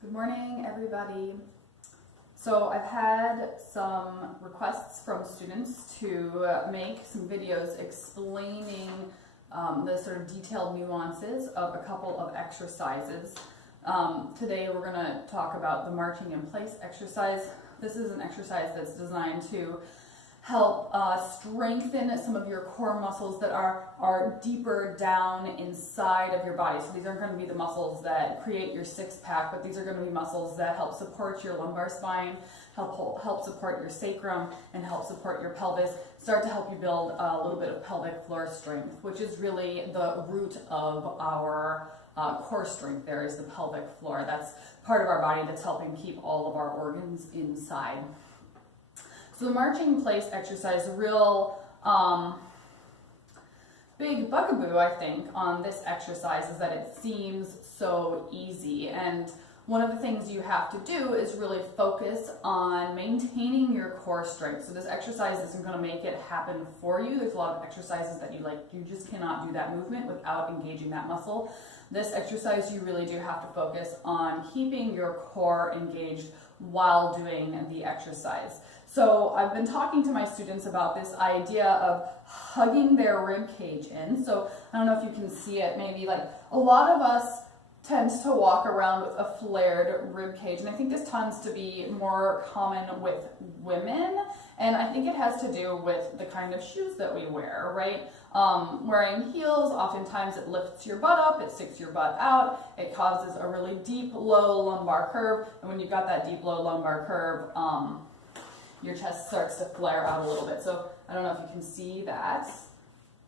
Good morning, everybody. So I've had some requests from students to make some videos explaining the sort of detailed nuances of a couple of exercises. Today we're going to talk about the marching in place exercise. This is an exercise that's designed to help strengthen some of your core muscles that are deeper down inside of your body. So these aren't going to be the muscles that create your six-pack, but these are going to be muscles that help support your lumbar spine, help support your sacrum, and help support your pelvis, start to help you build a little bit of pelvic floor strength, which is really the root of our core strength. There is the pelvic floor. That's part of our body that's helping keep all of our organs inside. So the marching in place exercise, a real big bugaboo, I think, on this exercise is that it seems so easy. And one of the things you have to do is really focus on maintaining your core strength. So this exercise isn't going to make it happen for you. There's a lot of exercises that you just cannot do that movement without engaging that muscle. This exercise, you really do have to focus on keeping your core engaged while doing the exercise. So I've been talking to my students about this idea of hugging their rib cage in. So I don't know if you can see it, maybe like a lot of us tends to walk around with a flared rib cage, and I think this tends to be more common with women, and I think it has to do with the kind of shoes that we wear, right? Wearing heels, oftentimes it lifts your butt up, it sticks your butt out, it causes a really deep, low lumbar curve, and when you've got that deep, low lumbar curve, your chest starts to flare out a little bit. So I don't know if you can see that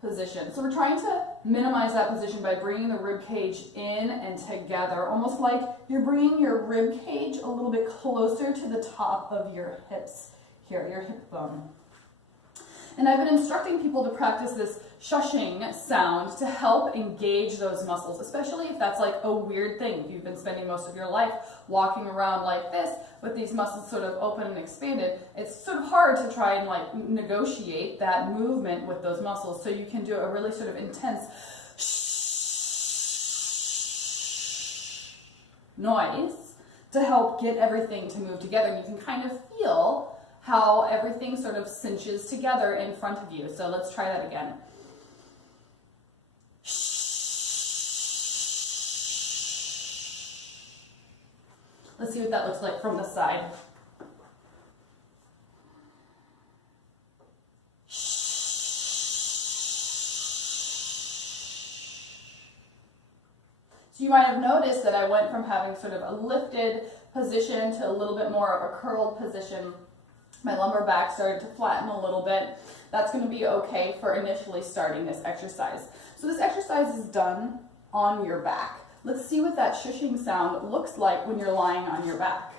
position. So we're trying to minimize that position by bringing the rib cage in and together, almost like you're bringing your rib cage a little bit closer to the top of your hips here, your hip bone. And I've been instructing people to practice this shushing sound to help engage those muscles, especially if that's like a weird thing. If you've been spending most of your life walking around like this with these muscles sort of open and expanded, it's sort of hard to try and like negotiate that movement with those muscles. So you can do a really sort of intense noise to help get everything to move together. And you can kind of feel how everything sort of cinches together in front of you. So let's try that again. Let's see what that looks like from the side. So you might have noticed that I went from having sort of a lifted position to a little bit more of a curled position. My lumbar back started to flatten a little bit. That's going to be okay for initially starting this exercise. So this exercise is done on your back. Let's see what that shushing sound looks like when you're lying on your back.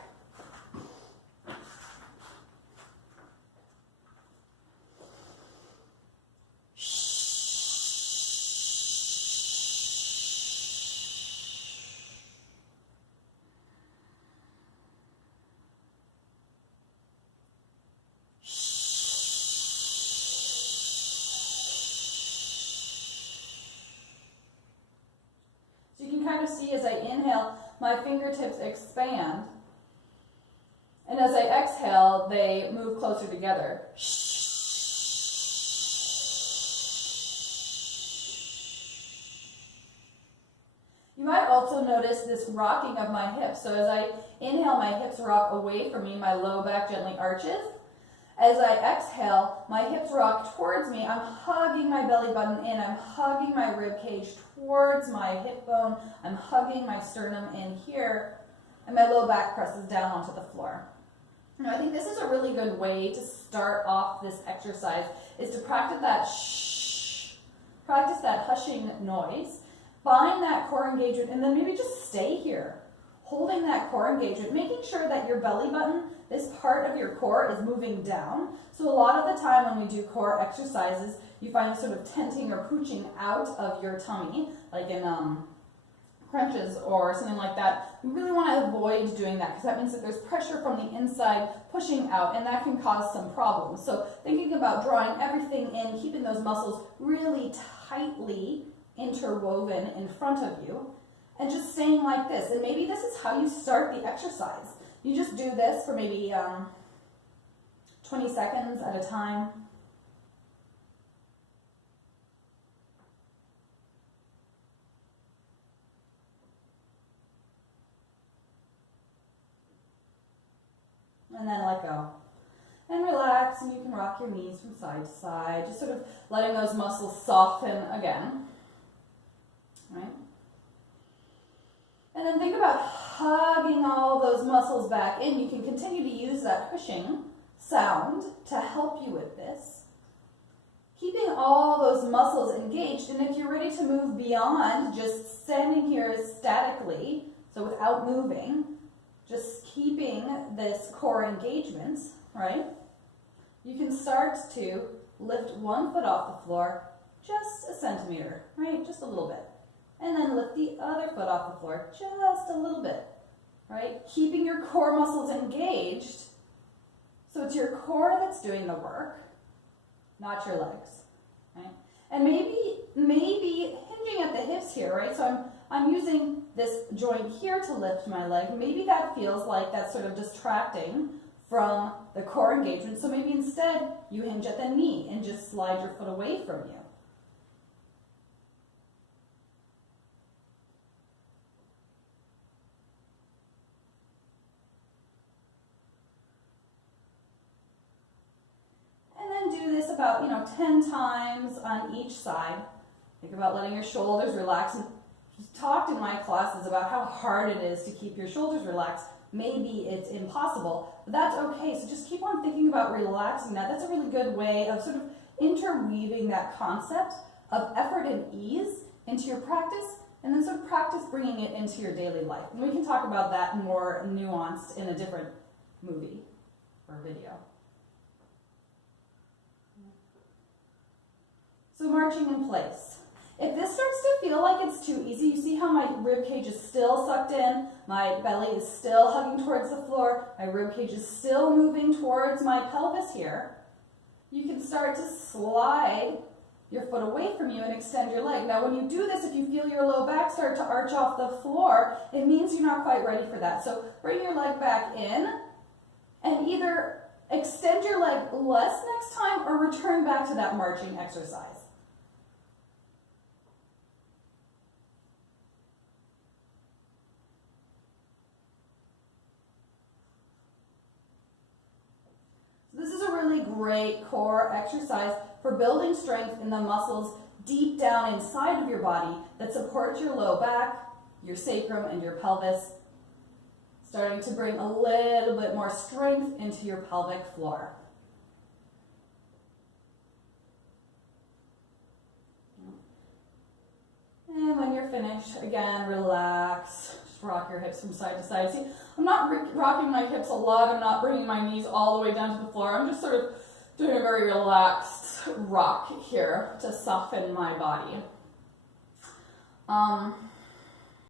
Kind of see as I inhale, my fingertips expand, and as I exhale, they move closer together. You might also notice this rocking of my hips. So as I inhale, my hips rock away from me, my low back gently arches. As I exhale, my hips rock towards me. I'm hugging my belly button in. I'm hugging my rib cage towards my hip bone. I'm hugging my sternum in here, and my low back presses down onto the floor. Now, I think this is a really good way to start off this exercise, is to practice that hushing noise, find that core engagement, and then maybe just stay here, holding that core engagement, making sure that your belly button, this part of your core, is moving down. So a lot of the time when we do core exercises, you find sort of tenting or pooching out of your tummy, like in crunches or something like that. We really want to avoid doing that because that means that there's pressure from the inside pushing out, and that can cause some problems. So thinking about drawing everything in, keeping those muscles really tightly interwoven in front of you, and just staying like this. And maybe this is how you start the exercise. You just do this for maybe 20 seconds at a time. And then let go. And relax, and you can rock your knees from side to side, just sort of letting those muscles soften again. Right? And then think about hugging all those muscles back in. You can continue to use that pushing sound to help you with this. Keeping all those muscles engaged, and if you're ready to move beyond just standing here statically, so without moving, just keeping this core engagement, right? You can start to lift one foot off the floor just a centimeter, right? Just a little bit. And then lift the other foot off the floor just a little bit, right? Keeping your core muscles engaged. So it's your core that's doing the work, not your legs, right? And maybe hinging at the hips here, right? So I'm using this joint here to lift my leg. Maybe that feels like that's sort of distracting from the core engagement. So maybe instead you hinge at the knee and just slide your foot away from you. Do this about 10 times on each side. Think about letting your shoulders relax. And I've talked in my classes about how hard it is to keep your shoulders relaxed. Maybe it's impossible, but that's okay. So just keep on thinking about relaxing that. That's a really good way of sort of interweaving that concept of effort and ease into your practice, and then sort of practice bringing it into your daily life. And we can talk about that more nuanced in a different movie or video. So marching in place. If this starts to feel like it's too easy, you see how my rib cage is still sucked in, my belly is still hugging towards the floor, my rib cage is still moving towards my pelvis here, you can start to slide your foot away from you and extend your leg. Now when you do this, if you feel your low back start to arch off the floor, it means you're not quite ready for that. So bring your leg back in and either extend your leg less next time or return back to that marching exercise. This is a really great core exercise for building strength in the muscles deep down inside of your body that support your low back, your sacrum, and your pelvis, starting to bring a little bit more strength into your pelvic floor. And when you're finished, again, relax. Just rock your hips from side to side. See, I'm not rocking my hips a lot. I'm not bringing my knees all the way down to the floor. I'm just sort of doing a very relaxed rock here to soften my body.